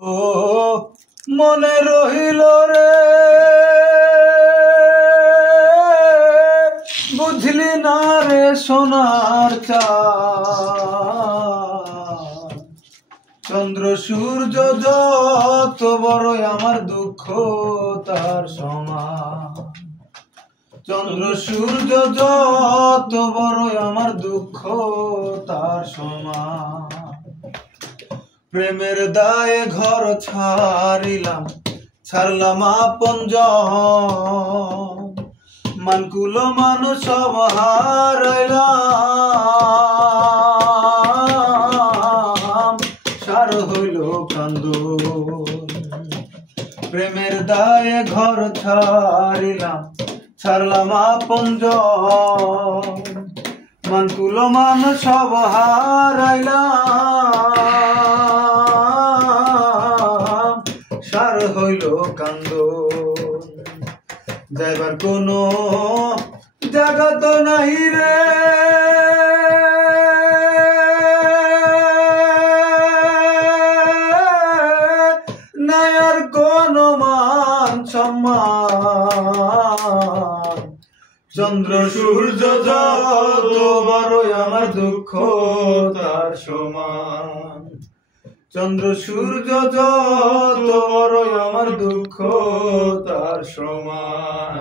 ও মনে রহিল রে, বুঝলি না রে সোনার চাঁদ। চন্দ্র সূর্য যত বড়ই আমার দুঃখ তার সমান। চন্দ্র সূর্য যত বড়ই আমার দুঃখ তার সমান। প্রেমের দায়ে ঘর ছাড়িলাম, ছাড়লাম আপনজন। মানকুল মানুষ সব হারাইলাম, সার হইল কান্দন। প্রেমের দায়ে ঘর ছাড়িলাম, ছাড়লাম আপনজন। মানকুল মানুষ সব হারাইলাম, সার হইল কান্দন। যাইবার কোনো জায়গা তো নাই রে, নাই আর কোনো মান সম্মান। চন্দ্র সূর্য যত বড়ই আমার দুঃখ তার সমান। চন্দ্র সূর্য যত বড়ই আমার দুঃখ তার সমান।